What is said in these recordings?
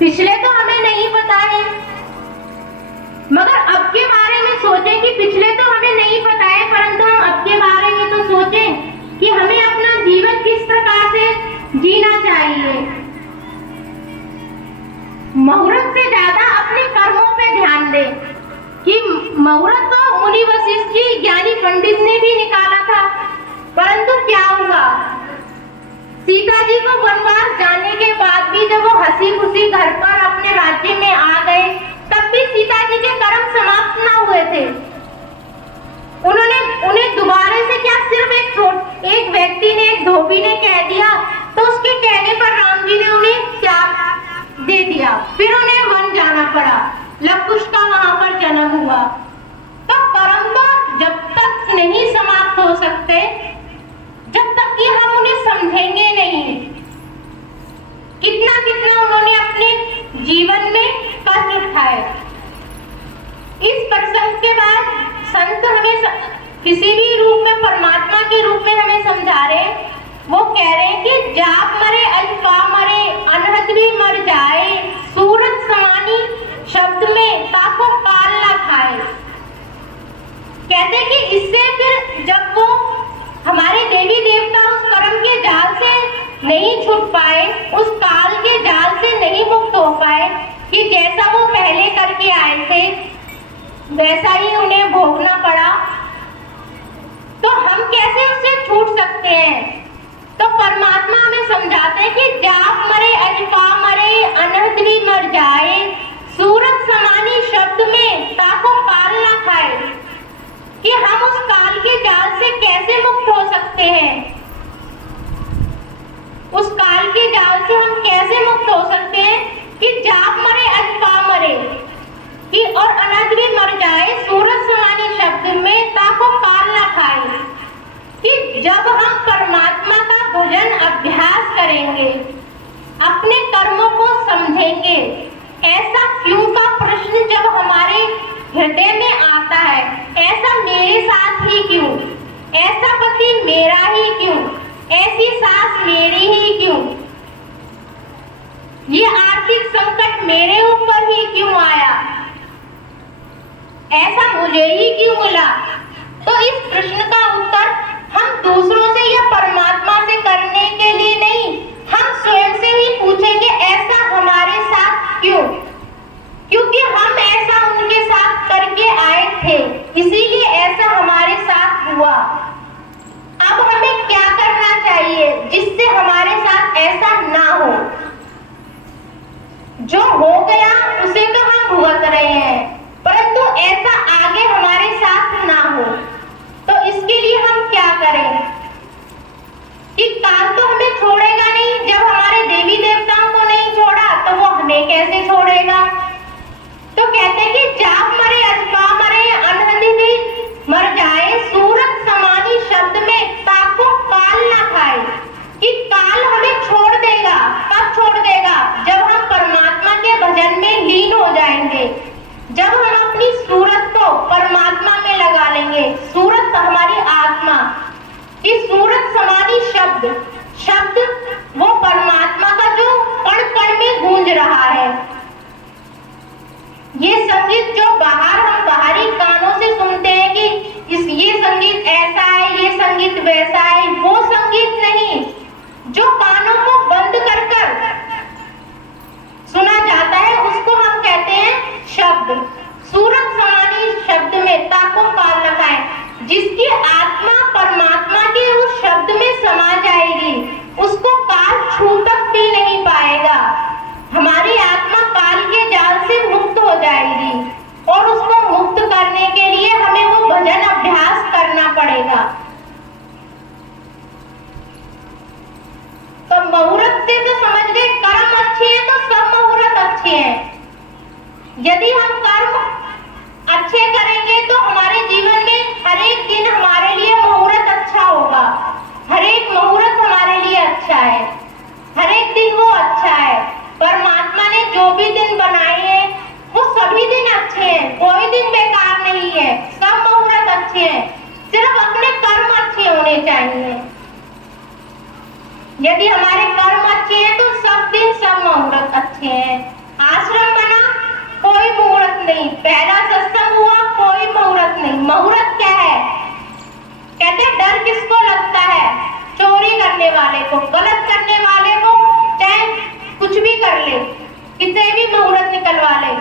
पिछले तो हमें नहीं पता है, मगर अब के बारे में सोचें कि पिछले तो हमें नहीं पता है, परंतु हम अब के बारे में तो सोचें कि हमें अपना जीवन किस प्रकार से जीना चाहिए। मुहूर्त से ज्यादा अपने कर्मों पे ध्यान दें कि मुहूर्त तो मुनि वशिष्ठ जी ज्ञानी पंडित ने भी निकाला था, परंतु क्या हुआ, सीता जी को वनवास जाने के बाद भी जब वो हंसी खुशी घर पर अपने राज्य में आ गए, तब भी सीता जी के कर्म समाप्त ना हुए थे। उन्हें दोबारा से क्या सिर्फ एक व्यक्ति ने, एक धोबी ने कह दिया, तो उसके कहने पर राम जी ने उन्हें त्याग दे दिया, फिर उन्हें वन जाना पड़ा, लव कुश का वहां पर जन्म हुआ। तो कर्म तो जब तक नहीं समाप्त हो सकते जब तक कि हम उन्हें समझेंगे नहीं। कितना कितना उन्होंने अपने जीवन में कष्ट उठाए। इस प्रसंग के बाद संत हमें किसी भी रूप में, परमात्मा के रूप में हमें समझा रहे, वो कह रहे हैं कि जाप मरे अल्पा मरे अनहद भी मर जाए, सूरत समानी शब्द में ताको काल ना खाए। कहते कि इससे फिर जब वो हमारे देवी देवता उस कर्म के जाल से नहीं छूट पाए, उस काल के जाल से नहीं मुक्त हो पाए कि जैसा वो पहले करके आए थे वैसा ही उन्हें भोगना पड़ा, तो हम कैसे उससे छूट सकते हैं। तो परमात्मा हमें समझाते हैं कि जाप मरे अल्पा मरे अनहद भी मर जाए, सूरत समानी शब्द में ताको काल ना खाए, कि हम उस काल के जाल से कैसे मुक्त हो सकते हैं। उस काल के जाल से हम कैसे मुक्त हो सकते हैं कि जाप मरे अल्पा मरे कि और अनहद भी मर जाए, सूरत समानी शब्द में ताको काल ना खाए, कि जब हम परमात्मा का भजन अभ्यास करेंगे, अपने कर्मों को समझेंगे, ऐसा क्यों का प्रश्न जब हमारे हृदय में आता है, ऐसा मेरे साथ ही क्यों, ऐसा पति मेरा ही क्यों, ऐसी सास मेरी ही क्यों, ये आर्थिक संकट मेरे ऊपर ही क्यों आया, ऐसा मुझे ही क्यों मिला। तो इस प्रश्न का उत्तर हम दूसरों से या परमात्मा से करने के लिए नहीं, हम स्वयं से ही पूछेंगे, ऐसा हमारे साथ क्यों, क्योंकि हम ऐसा उनके साथ करके आए थे, इसीलिए ऐसा हमारे साथ हुआ। अब हमें क्या करना चाहिए जिससे हमारे साथ ऐसा ना हो। जो हो गया उसे तो हम भुगत रहे हैं, परंतु ऐसा आगे हमारे साथ ना हो। तो इसके लिए हम क्या करें कि काल तो हमें छोड़ेगा नहीं, जब हमारे देवी देवताओं को नहीं छोड़ा तो वो हमें कैसे छोड़ेगा। तो कहते हैं कि जाप मरे अल्पा मरे अनहद भी मर जाए, सूरत समानी शब्द में ताको काल ना खाए, कि काल हमें छोड़ देगा। कब छोड़ देगा? जब हम परमात्मा के भजन में लीन हो जाएंगे, जब हम अपनी सूरत को परमात्मा में लगा लेंगे। सूरत हमारी आत्मा, कि सूरत समानी शब्द, शब्द वो परमात्मा का जो कण कण में गूंज रहा है। ये संगीत जो बाहर हम बाहरी कानों से सुनते हैं कि ये संगीत ऐसा है, ये संगीत वैसा है, वो संगीत नहीं। जो कानों को बंद कर कर सुना जाता है उसको हम कहते हैं शब्द। सूरत समानी शब्द में ताको काल ना खाए, जिसकी आत्मा परमात्मा के उस शब्द में समा जाएगी, उसको काल छू तक भी नहीं पाएगा। हमारी आत्मा काल के जाल से मुक्त हो जाएगी, और उसको मुक्त करने के लिए हमें वो भजन अभ्यास करना पड़ेगा। तो मुहूर्त से तो समझ गए कर्म अच्छे हैं तो सब मुहूर्त अच्छे हैं। यदि हम कर्म अच्छे करेंगे तो हमारे जीवन में हर एक दिन हमारे लिए मुहूर्त अच्छा होगा, हर एक मुहूर्त हमारे लिए अच्छा है, हर एक दिन वो अच्छा है। परमात्मा ने जो भी दिन बनाए हैं वो सभी दिन अच्छे हैं, कोई दिन बेकार नहीं है, सब मुहूर्त अच्छे हैं, सिर्फ अपने कर्म अच्छे होने चाहिए। यदि हमारे कर्म अच्छे हैं तो सब दिन सब मुहूर्त अच्छे हैं। पहला सत्संग हुआ, कोई मुहूर्त नहीं। मुहूर्त क्या है? कहते हैं डर किसको लगता है? चोरी करने वाले को, गलत करने वाले को, चाहे कुछ भी कर ले, कितने भी मुहूर्त निकलवा ले,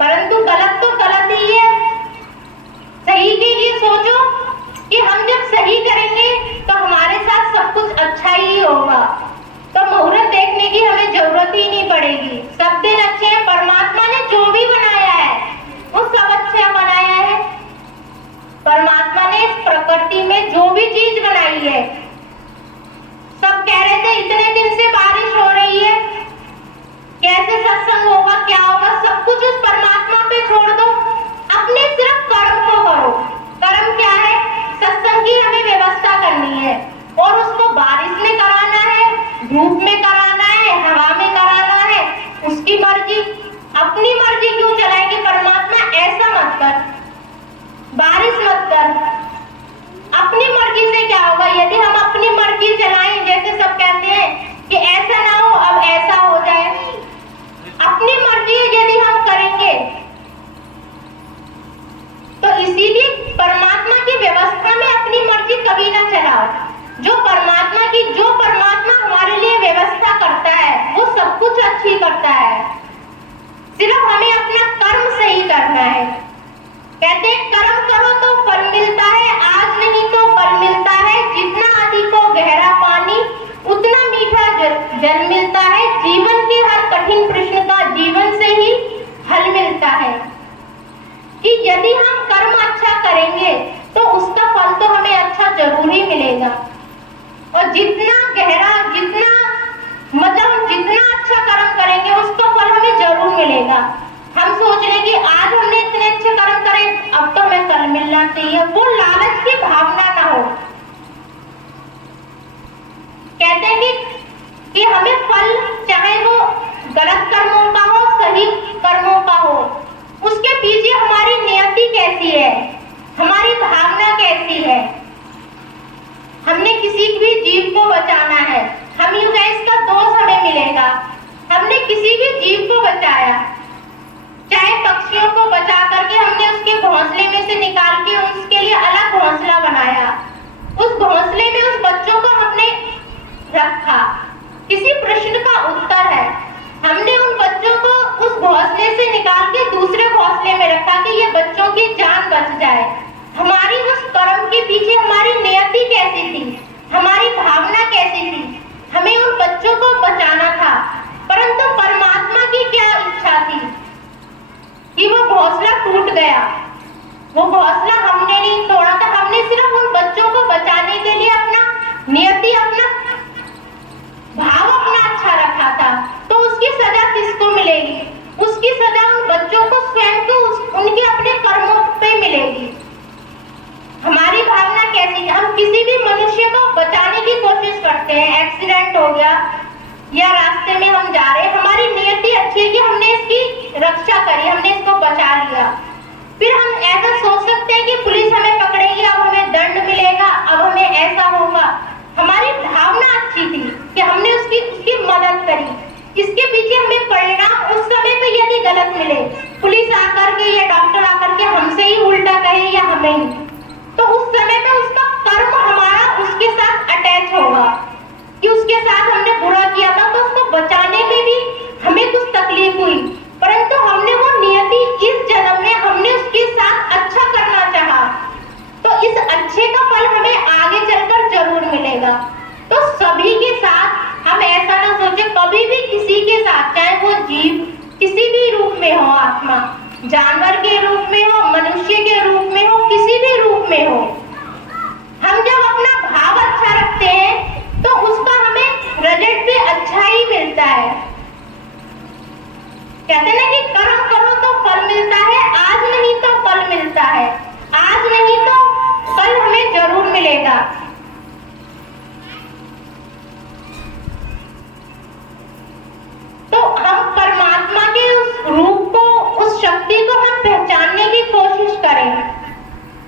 परंतु गलत तो गलत ही है। सही के लिए सोचो कि हम जब सही करेंगे तो हमारे साथ सब कुछ अच्छा ही होगा, तो मुहूर्त देखने की हमें जरूरत ही नहीं पड़ेगी। सब दिन अच्छे हैं। परमात्मा ने जो भी बनाया है वो सब अच्छा बनाया है। परमात्मा ने इस प्रकृति में जो भी चीज बनाई है, सब कह रहे थे इतने दिन से बारिश हो रही है, कैसे सत्संग होगा, क्या होगा, सब कुछ उस परमात्मा पे छोड़ दो, अपने सिर्फ कर्म को करो। कर्म क्या है? सत्संग की हमें व्यवस्था करनी है, और उसको बारिश में कराना है, धूप में कराना है, हवा में कराना है, उसकी मर्जी। अपनी मर्जी क्यों चलाएंगे परमात्मा? ऐसा मत कर, बारिश मत कर। अपनी मर्जी से क्या होगा? यदि हम अपनी मर्जी चलाएं, जैसे सब कहते हैं कि ऐसा ना हो, अब ऐसा हो जाए, अपनी मर्जी यदि हम करेंगे तो इसीलिए परमात्मा की व्यवस्था में अपनी मर्जी कभी ना चलाओ। जो परमात्मा हमारे लिए व्यवस्था करता है वो सब कुछ अच्छी करता है, सिर्फ हमें अपना कर्म सही करना है। कहते हैं कर्म करो तो फल मिलता है, आज नहीं तो फल मिलता है, जितना अधिक हो गहरा पानी उतना मीठा जल मिलता है, जीवन के हर कठिन प्रश्न का जीवन से ही हल मिलता है। कि यदि हम कर्म अच्छा करेंगे तो उसका फल तो हमें अच्छा जरूर ही मिलेगा, और जितना गहरा, जितना अच्छा कर्म करेंगे उसका फल हमें जरूर मिलेगा। हम सोच रहे कि आज हमने इतने अच्छे कर्म करे, अब तो हमें कल मिलना चाहिए, वो लालच की भावना ना हो। कहते हैं कि हमें फल, चाहे वो गलत कर्मों का हो, सही कर्मों का हो, उसके पीछे हमारी नियति कैसी है, हमारी भावना कैसी है। हमने किसी भी जीव को बचाना है, हम यूं कहें इसका दोष हमें मिलेगा। हमने किसी भी जीव को बचाया, चाहे पक्षियों को बचा करके हमने उसके घोंसले में से निकाल के उसके लिए अलग घोंसला बनाया, उस घोंसले में उस बच्चों को हमने रखा, किसी प्रश्न का उत्तर है, हमने उन बच्चों को उस घोंसले से निकाल के दूसरे घोंसले में रखा कि ये बच्चों की जान बच जाए। हमारी उस कर्म के पीछे हमारी नियति कैसी थी, हमारी भावना कैसी थी, हमें उन बच्चों को बचाना था। परंतु परमात्मा की क्या इच्छा थी कि वो घोंसला टूट गया, वो घोंसला हमने नहीं तोड़ा था, हमने सिर्फ उन बच्चों को बचाने के लिए अपना नियति, अपना भाव अपना अच्छा रखा था। तो उसकी सजा किसको मिलेगी? उसकी सजा उन बच्चों को स्वयं को उनके अपने कर्मों पे मिलेगी। हमारी भावना कैसी है? हम किसी भी मनुष्य को बचाने की कोशिश करते हैं, एक्सीडेंट हो गया या रास्ते में हम जा रहे हैं, हमारी नियति अच्छी है कि हमने इसकी रक्षा करी, हमने इसको बचा लिया। फिर हम ऐसा सोच सकते हैं कि पुलिस हमें पकड़ेगी, अब हमें दंड मिलेगा, अब हमें ऐसा होगा। हमारी भावना अच्छी थी कि हमने उसकी मदद करी, इसके पीछे हमें परिणाम उस समय पे यदि गलत मिले, पुलिस आकर के या डॉक्टर आकर के हमसे ही उल्टा कहे या हमें ही, तो उस समय पे उसका कर्म हमारा उसके साथ अटैच होगा कि उसके साथ हमने बुरा किया था, तो उसको बचाने में भी हमें कुछ तकलीफ हुई, परंतु हमने वो नियति इस जन्म में हमने उसके साथ अच्छा करना चाहा, तो इस अच्छे का फल हमें आगे चलकर जरूर मिलेगा। तो सभी के साथ हम ऐसा ना सोचे, कभी भी किसी के साथ, चाहे वो जीव किसी भी रूप में हो, आत्मा जानवर के रूप में हो, मनुष्य के रूप में हो, किसी भी रूप में हो, हम जब अपना भाव अच्छा रखते हैं तो उसका हमें रिजल्ट भी अच्छा ही मिलता है। कहते हैं ना कि कर्म करो तो फल मिलता है,